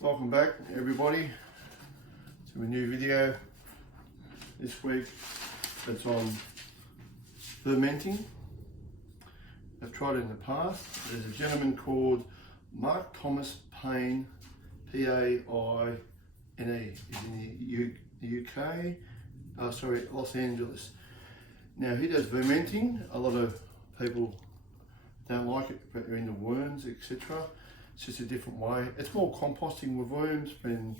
Welcome back everybody to a new video. This week it's on fermenting. I've tried it in the past. There's a gentleman called Mark Thomas Payne, P-A-I-N-E. He's in the UK, Los Angeles. Now he does fermenting. A lot of people don't like it, but they're into worms, etc. It's just a different way. It's more composting with worms than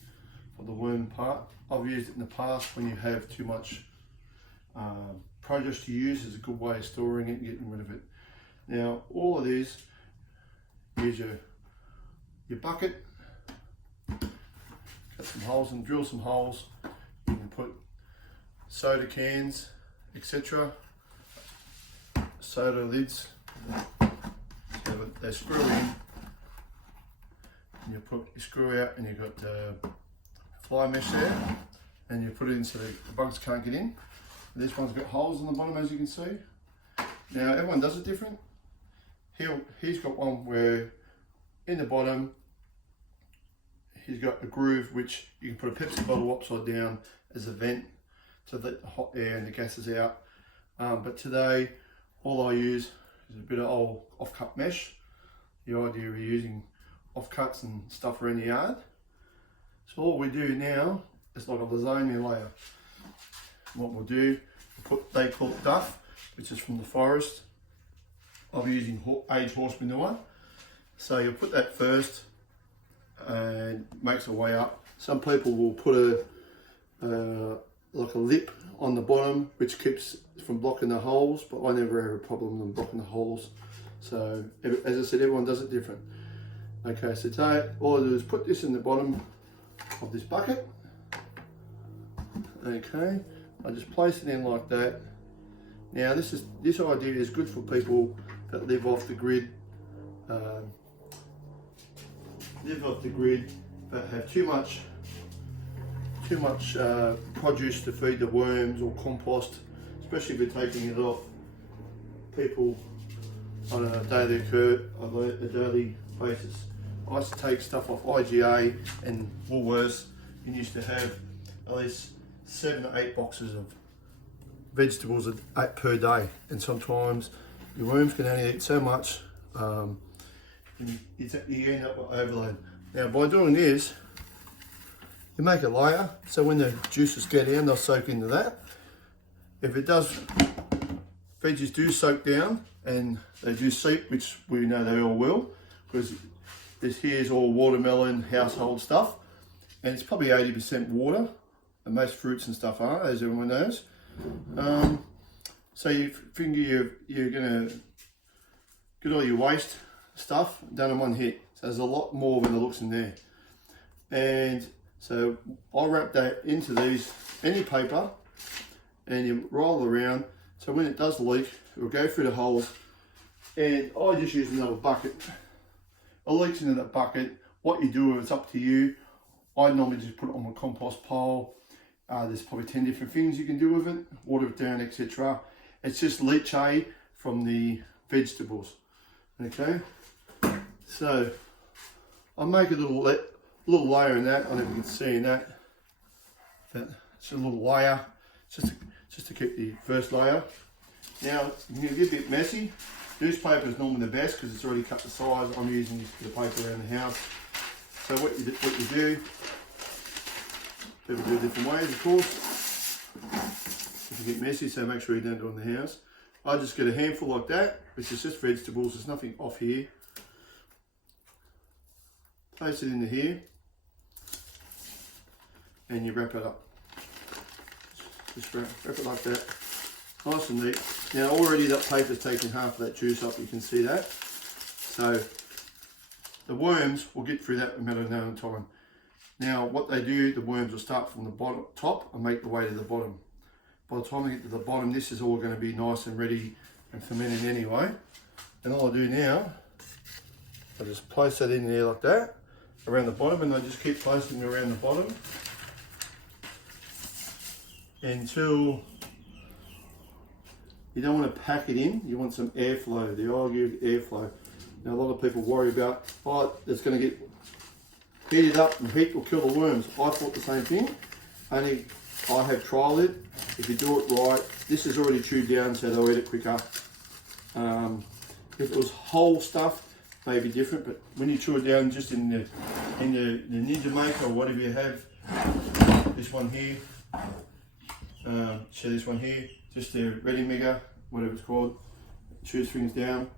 for the worm part. I've used it in the past when you have too much produce to use. It's a good way of storing it and getting rid of it. Now all of these, use your bucket, cut some holes and drill some holes. You can put soda cans, etc. Soda lids, so they screw in. And you put your screw out and you've got fly mesh there, and you put it in so the bugs can't get in. This one's got holes on the bottom, as you can see. Now everyone does it different. He's got one where in the bottom he's got a groove which you can put a Pepsi bottle upside down as a vent to let the hot air and the gases out. But today all I use is a bit of old off-cut mesh. The idea of using offcuts and stuff around the yard. So all we do now is like a lasagna layer. What we'll do, they call it duff, which is from the forest. I'm using aged horse manure. So you'll put that first and makes a way up. Some people will put like a lip on the bottom which keeps from blocking the holes, but I never have a problem with them blocking the holes. So as I said, everyone does it different. Okay, so today all I do is put this in the bottom of this bucket. Okay, I just place it in like that. Now this idea is good for people that live off the grid, but have too much produce to feed the worms or compost, especially if you're taking it off people on a daily basis. I used to take stuff off IGA and Woolworths and used to have at least 7 to 8 boxes of vegetables per day, and sometimes your worms can only eat so much and you end up with overload. Now by doing this, you make a layer so when the juices get in they'll soak into that. If it does, veggies do soak down and they do seep, which we know they all will, because this here is all watermelon household stuff, and it's probably 80% water, and most fruits and stuff are, as everyone knows. So you figure you're gonna get all your waste stuff done in one hit. So there's a lot more than it looks in there. And so I'll wrap that into any paper, and you roll around, so when it does leak, it will go through the holes, and I just use another bucket. It leaks into that bucket. What you do, it's up to you. I normally just put it on my compost pile. There's probably 10 different things you can do with it, water it down, etc. It's just leachate from the vegetables. Okay, so I'll make a little layer in that. I don't know if you can see in that. It's a little layer, just to keep the first layer. Now you can get a bit messy. Newspaper is normally the best because it's already cut the size. I'm using the paper around the house. So what you do, people do different ways, of course. It can get messy, so make sure you don't do it in the house. I just get a handful like that, which is just vegetables. There's nothing off here. Place it into here, and you wrap it up. Just wrap it like that. Nice and neat. Now already that paper's taken half of that juice up, you can see that. So the worms will get through that in a matter of no time. Now what they do, the worms will start from the top and make the way to the bottom. By the time they get to the bottom, this is all going to be nice and ready and fermented anyway. And all I do now, I just place that in there like that, around the bottom, and I just keep placing it around the bottom until you don't want to pack it in, you want some airflow, the ideal airflow. Now a lot of people worry about, oh, it's going to get heat it up, and heat will kill the worms. I thought the same thing, only I have trialled it. If you do it right, this is already chewed down so they'll eat it quicker. If it was whole stuff, maybe different, but when you chew it down just in the Ninja Maker or whatever you have, this one here, so this one here, just the Ready Mega, whatever it's called, chews things down,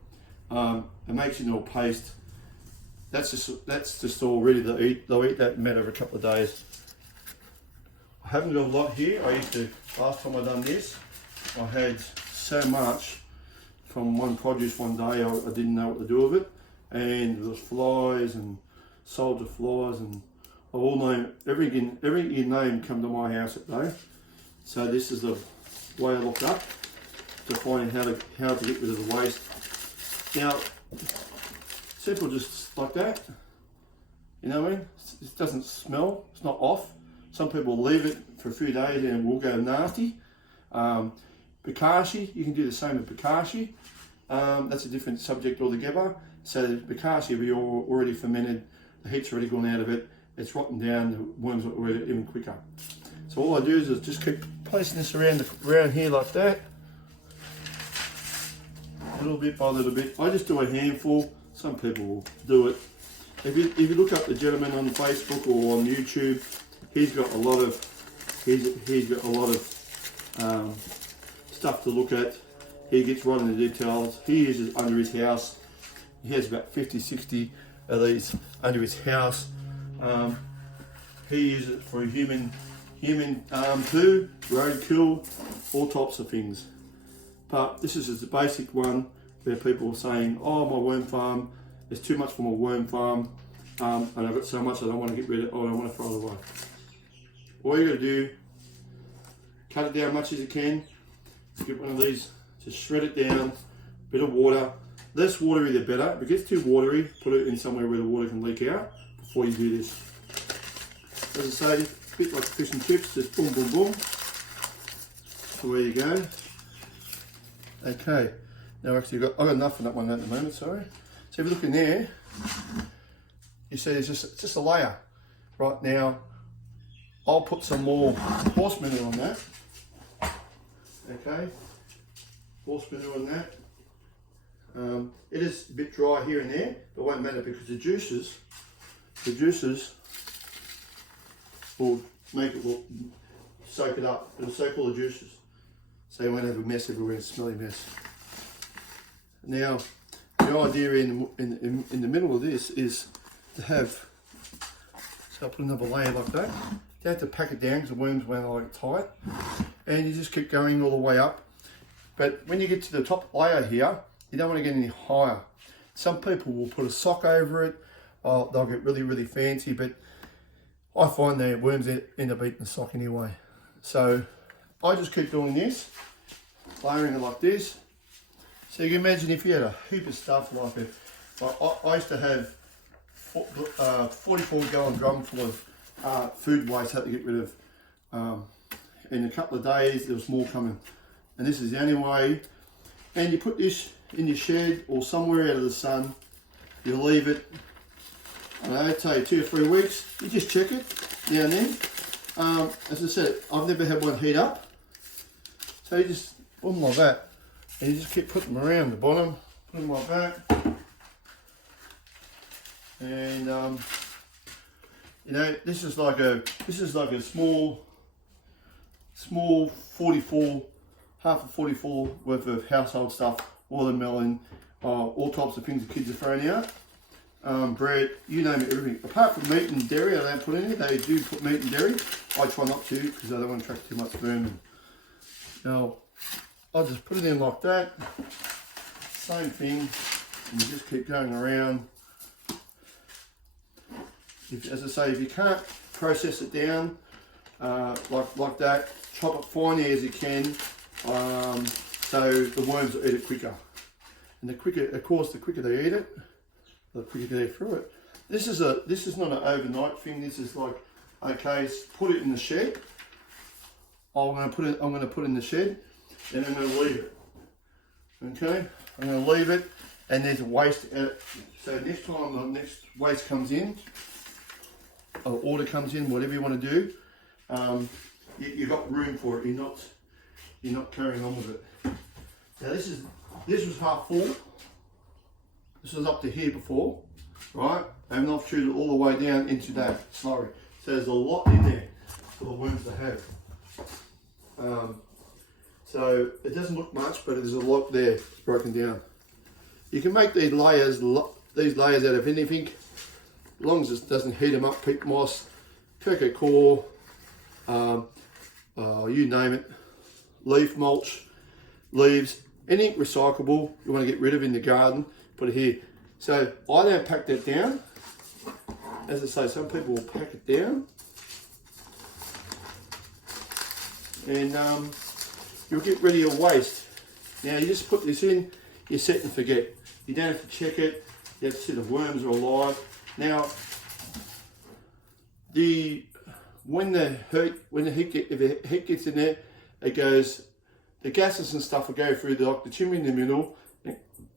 it makes it all paste. That's just all ready to eat. They'll eat that in a matter of a couple of days. I haven't got a lot here. Last time I done this, I had so much from one produce one day, I didn't know what to do with it. And there was flies and soldier flies, and I all know every name come to my house that day. So this is the way I looked up to find how to get rid of the waste. Now, simple, just like that. You know what I mean? It doesn't smell. It's not off. Some people leave it for a few days and it will go nasty. Bokashi, you can do the same with bokashi. That's a different subject altogether. So the bokashi will be already fermented. The heat's already gone out of it. It's rotten down. The worms will eat it even quicker. So all I do is just keep placing this around here like that, little bit by little bit. I just do a handful. Some people will do it. If you look up the gentleman on Facebook or on YouTube, he's got a lot of stuff to look at. He gets right into the details. He uses under his house. He has about 50, 60 of these under his house. He uses it for human poo, roadkill, all types of things. But this is just the basic one where people are saying, oh, my worm farm, there's too much for my worm farm, and I've got so much I don't want to get rid of it, or I don't want to throw it away. All you got to do, cut it down as much as you can. Get one of these, just shred it down, bit of water. Less watery the better. If it gets too watery, put it in somewhere where the water can leak out before you do this. As I say, a bit like fish and chips, just boom, boom, boom. So there you go. Okay, now actually I've got enough of that one at the moment, sorry. So if you look in there, you see there's just a layer. Right now, I'll put some more horse manure on that. Okay, horse manure on that. It is a bit dry here and there, but it won't matter because the juices will make it, will soak it up. It'll soak all the juices. So you won't have a mess everywhere, a smelly mess. Now, the idea in the middle of this is to have, so I'll put another layer like that. You don't have to pack it down because the worms won't like it tight. And you just keep going all the way up. But when you get to the top layer here, you don't want to get any higher. Some people will put a sock over it. They'll get really, really fancy, but I find the worms end up eating the sock anyway. So I just keep doing this, layering it like this. So you can imagine if you had a heap of stuff like it. I used to have 44 gallon drum full of food waste I had to get rid of. In a couple of days there was more coming. And this is the only way. And you put this in your shed or somewhere out of the sun. You leave it, I tell you, 2 or 3 weeks. You just check it now and then. As I said, I've never had one heat up. So you just put them like that. And you just keep putting them around the bottom. Put them like that. And you know, this is like a small 44, half a 44 worth of household stuff, watermelon, all types of things the kids are throwing out, bread, you name it, everything. Apart from meat and dairy, I don't put any. They do put meat and dairy. I try not to because I don't want to attract too much vermin. Now, I'll just put it in like that. Same thing, and you just keep going around. As I say, if you can't process it down like that, chop it finely as you can, so the worms will eat it quicker. And the quicker, of course, the quicker they eat it, the quicker they're through it. This is not an overnight thing. This is like, okay, put it in the shed. I'm going to put it in the shed, and I'm going to leave it. Okay, I'm going to leave it, and there's a waste. So next time the next waste comes in, order comes in, whatever you want to do, you've got room for it. You're not carrying on with it. Now this was half full. This was up to here before, right? And I've chewed it all the way down into that slurry. So there's a lot in there for the worms to have. So it doesn't look much, but there's a lot there. It's broken down. You can make these layers out of anything, as long as it doesn't heat them up. Peat moss, cocoa core, you name it, leaf mulch, leaves, anything recyclable you want to get rid of in the garden, put it here. So I don't pack that down. As I say, some people will pack it down, and you'll get rid of your waste. Now you just put this in, you set and forget. You don't have to check it. You have to see the worms are alive. Now, when the heat gets in there, it goes. The gases and stuff will go through the chimney in the middle, and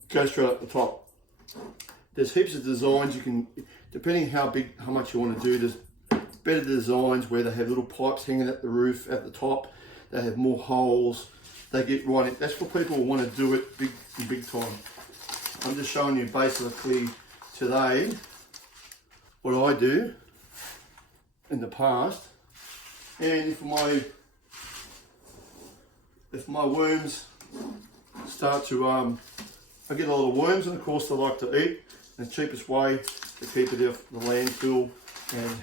go straight up the top. There's heaps of designs you can, depending how much you want to do. There's better designs where they have little pipes hanging at the roof, at the top. They have more holes. They get right in. That's for people who want to do it big time. I'm just showing you basically today what I do in the past, and if my worms start to I get a lot of worms, and of course they like to eat. And the cheapest way to keep it off the landfill and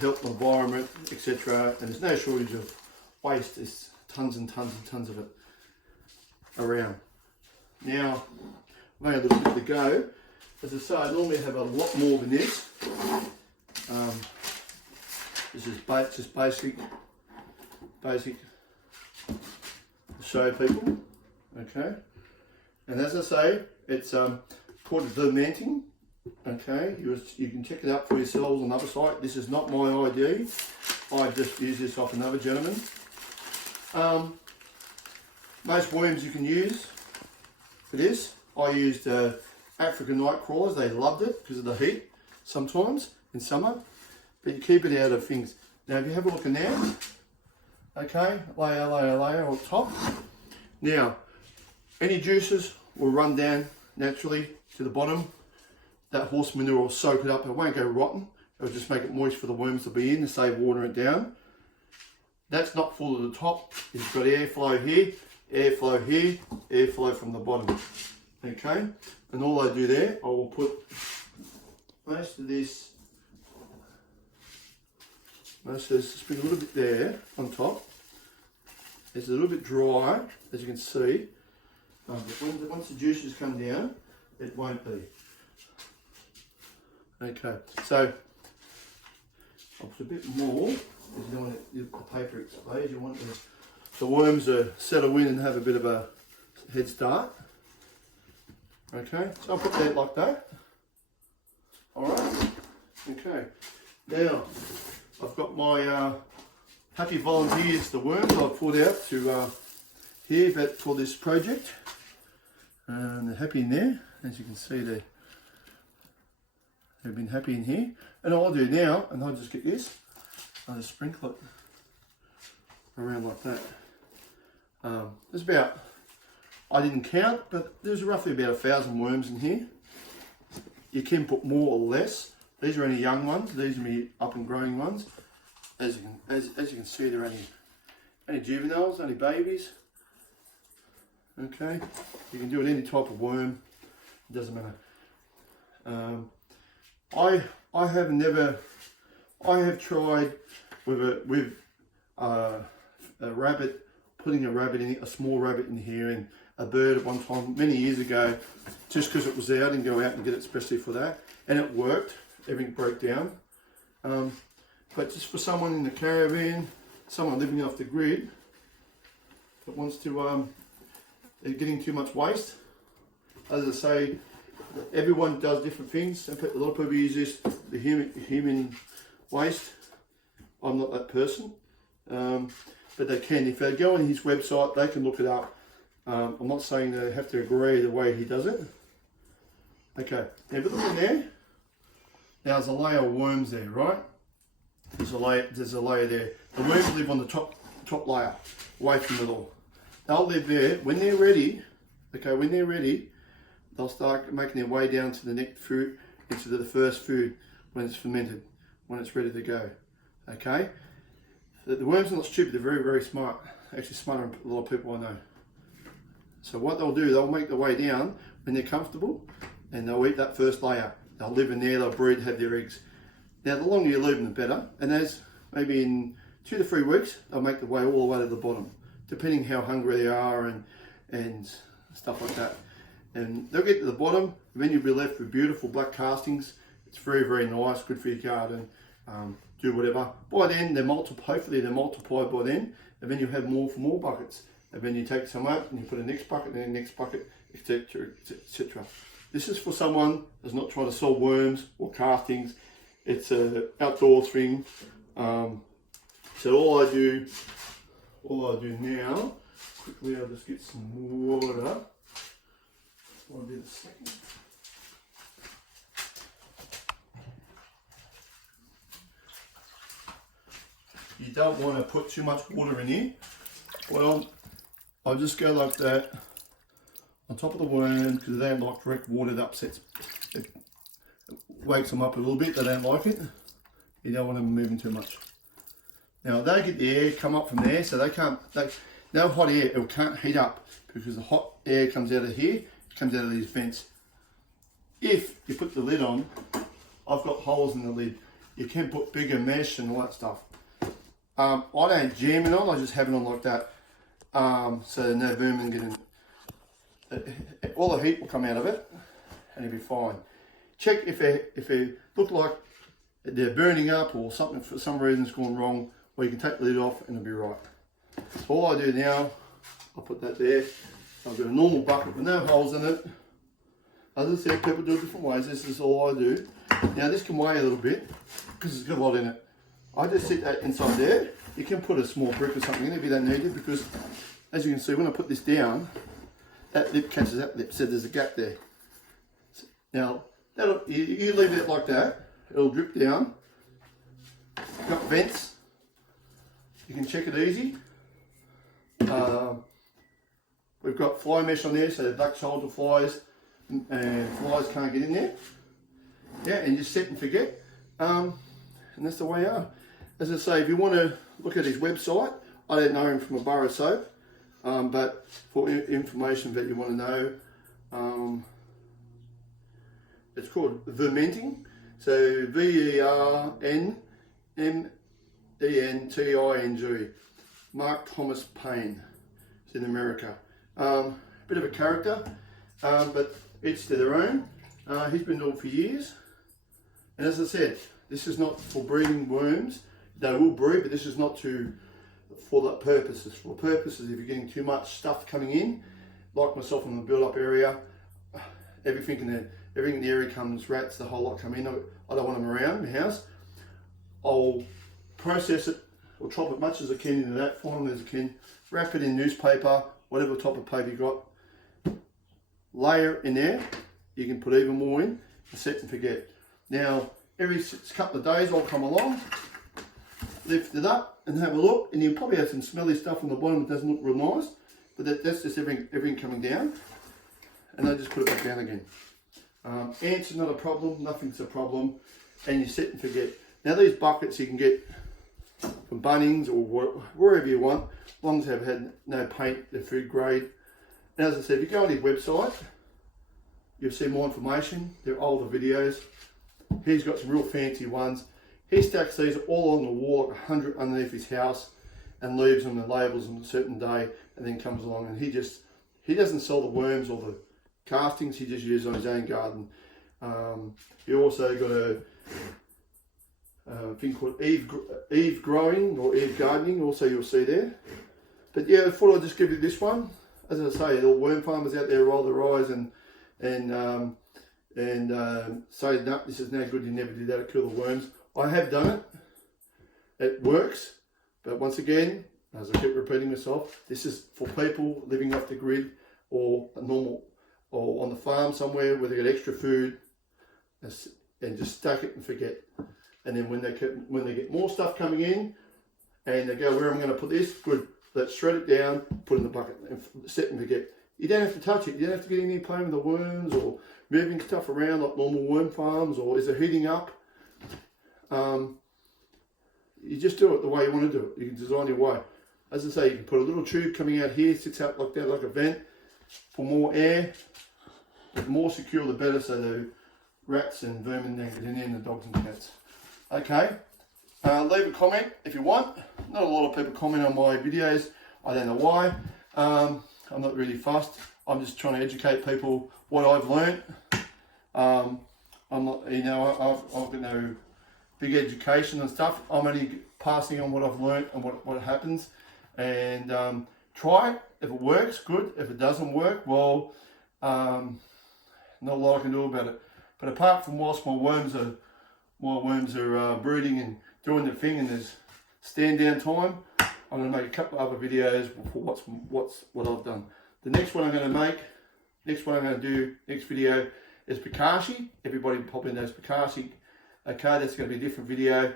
help the environment, etc. And there's no shortage of waste. There's tons and tons and tons of it around. Now, I've only a little bit to go. As I say, I normally have a lot more than this. This is just basic to show people. Okay, and as I say, it's called Vernmenting. Okay, you can check it out for yourselves on another site. This is not my idea. I just used this off another gentleman. Most worms you can use for this. I used African night crawlers. They loved it because of the heat sometimes in summer. But you keep it out of things. Now if you have a look in there, okay, layer on top. Now, any juices will run down naturally to the bottom. That horse manure will soak it up. It won't go rotten. It'll just make it moist for the worms to be in and save watering it down. That's not full to the top. It's got airflow here, airflow from the bottom. Okay, and all I do there, I will put most of this, just put a little bit there on top. It's a little bit dry, as you can see. But once the juices come down, it won't be. Okay, so I'll put a bit more, because you don't want the paper exposed. You want the worms to settle in and have a bit of a head start. Okay, so I'll put that like that. Alright, okay. Now, I've got my happy volunteers, the worms I've pulled out to here for this project. And they're happy in there, as you can see they've been happy in here. And all I'll do now, and I'll just get this, I'll just sprinkle it around like that. There's about, I didn't count, but there's roughly about 1,000 worms in here. You can put more or less. These are only young ones. These are me up and growing ones. As you can see, they're only juveniles, only babies. Okay, you can do it any type of worm. It doesn't matter. I have tried with a rabbit, putting a rabbit in, a small rabbit in here, and a bird at one time many years ago, just because it was there. I didn't go out and get it especially for that, and it worked. Everything broke down. But just for someone in the caravan, someone living off the grid that wants to, they're getting too much waste. As I say, everyone does different things. A lot of people use this, the human waste. I'm not that person, but they can. If they go on his website, they can look it up. I'm not saying they have to agree the way he does it. Okay, now if you look in there, Now there's a layer of worms there, right? There's a layer there. The worms live on the top layer, away from it all. They'll live there. When they're ready, okay, when they're ready, they'll start making their way down to the next food, into the first food when it's fermented, when it's ready to go. Okay? The worms are not stupid, they're very, very smart. Actually smarter than a lot of people I know. So what they'll do, they'll make their way down when they're comfortable and they'll eat that first layer. They'll live in there, they'll breed, have their eggs. Now the longer you leave them, the better. And as maybe in 2 to 3 weeks, they'll make their way all the way to the bottom, depending how hungry they are and stuff like that. And they'll get to the bottom, and then you'll be left with beautiful black castings. It's very, very nice, good for your garden, do whatever. By then, hopefully they're multiplied by then, and then you have more for more buckets. And then you take some out and you put a next bucket and the next bucket, etc, etc. This is for someone that's not trying to sell worms or castings. It's an outdoors thing. So all I do now, quickly I'll just get some water. I'll do the second. You don't want to put too much water in here. Well, I'll just go like that on top of the worm because they don't like direct water. That upsets, it wakes them up a little bit. They don't like it. You don't want them moving too much. Now they get the air come up from there, so no hot air. It can't heat up because the hot air comes out of here. It comes out of these vents. If you put the lid on, I've got holes in the lid. You can put bigger mesh and all that stuff. I don't jam it on. I just have it on like that. So no vermin getting. All the heat will come out of it, and it'll be fine. Check if they look like they're burning up or something for some reason's gone wrong. Or you can take the lid off and it'll be right. So all I do now, I'll put that there. I've got a normal bucket with no holes in it. As I said, people do it different ways. This is all I do. Now this can weigh a little bit because it's got a lot in it. I just sit that inside there. You can put a small brick or something in if you don't need it, because as you can see when I put this down, that lip catches that lip, so there's a gap there. Now you leave it like that, it'll drip down. Got vents, you can check it easy. We've got fly mesh on there so the black soldier flies and flies can't get in there. Yeah, and just set and forget. And that's the way you are. As I say, if you want to look at his website, I don't know him from a bar of soap, but for information that you want to know, it's called Vernmenting. So Vernmenting. Mark Thomas Payne. It's in America. Bit of a character, but each to their own. He's been doing it for years. And as I said, this is not for breeding worms. They will breed, but this is not for that purpose. It's for purposes if you're getting too much stuff coming in, like myself in the build-up area, everything in the area comes, rats, the whole lot come in. I don't want them around my house. I'll process it or chop it much as I can into that, fine as I can, wrap it in newspaper, whatever type of paper you got, layer in there. You can put even more in and set and forget. Now, every couple of days I'll come along, lift it up and have a look, and you'll probably have some smelly stuff on the bottom that doesn't look real nice, but that's just everything coming down, and I just put it back down again. Ants are not a problem, nothing's a problem, and you set and forget. Now these buckets you can get from Bunnings or wherever you want, as long as they've had no paint, they're food grade. And as I said, if you go on his website, you'll see more information. They're older videos. He's got some real fancy ones. He stacks these all on the wall, like 100 underneath his house, and leaves them and labels them a certain day, and then comes along and he doesn't sell the worms or the castings, he just uses on his own garden. He also got a thing called Eve growing or Eve gardening, also you'll see there. But yeah, I thought I'd just give you this one. As I say, all worm farmers out there roll their eyes and say, no, this is no good, you never did that to kill the worms. I have done it, it works, but once again, as I keep repeating myself, this is for people living off the grid or on the farm somewhere where they get extra food. and just stack it and forget. And then when they get more stuff coming in, and they go, where am I going to put this? Good. Let's shred it down, put it in the bucket, and set and forget. You don't have to touch it. You don't have to get any playing with the worms or moving stuff around like normal worm farms, or is it heating up? You just do it the way you want to do it. You can design your way. As I say, you can put a little tube coming out here, sits out like that, like a vent, for more air. The more secure, the better, so the rats and vermin don't get in there, and the dogs and cats. Okay. Leave a comment if you want. Not a lot of people comment on my videos. I don't know why. I'm not really fussed. I'm just trying to educate people what I've learnt. I'm not, I've got no big education and stuff. I'm only passing on what I've learnt and what happens. And try it. If it works, good. If it doesn't work, well, not a lot I can do about it. But apart from whilst my worms are brooding and doing the thing, and there's stand down time, I'm going to make a couple of other videos for what I've done. The next one I'm going to make, next video is Pikashi. Everybody probably knows Pikashi. Okay, that's going to be a different video.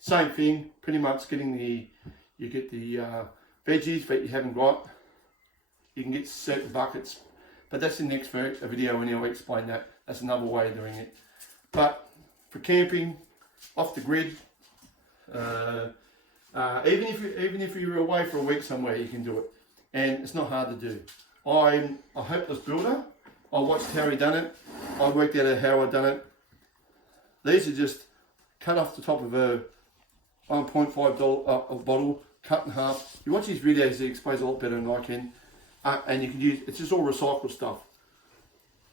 Same thing, pretty much you get the veggies that you haven't got. You can get certain buckets, but that's the next video when I'll explain that. That's another way of doing it. But for camping, off the grid, even if you're away for a week somewhere, you can do it, and it's not hard to do. I'm a hopeless builder. I watched how he done it. I worked out how I done it. These are just cut off the top of a 1.5 bottle, cut in half. You watch his videos, he explains a lot better than I can, and you can use. It's just all recycled stuff.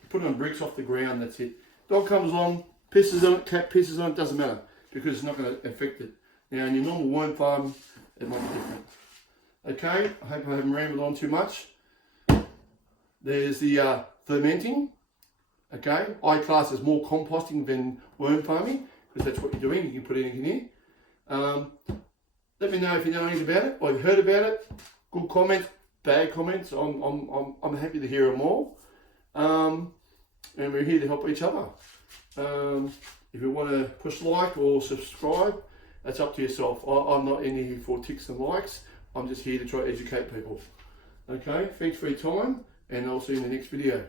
You put it on bricks off the ground. That's it. Dog comes along, pisses on it, cat pisses on it. Doesn't matter because it's not going to affect it. Now, in your normal worm farm, it might be different. Okay, I hope I haven't rambled on too much. There's the Vernmenting. Okay, I class as more composting than worm farming because that's what you're doing. You can put anything in. Let me know if you know anything about it or you've heard about it. Good comments, bad comments. I'm happy to hear them all. And we're here to help each other. If you want to push like or subscribe, that's up to yourself. I'm not in here for ticks and likes. I'm just here to try to educate people. Okay, thanks for your time, and I'll see you in the next video.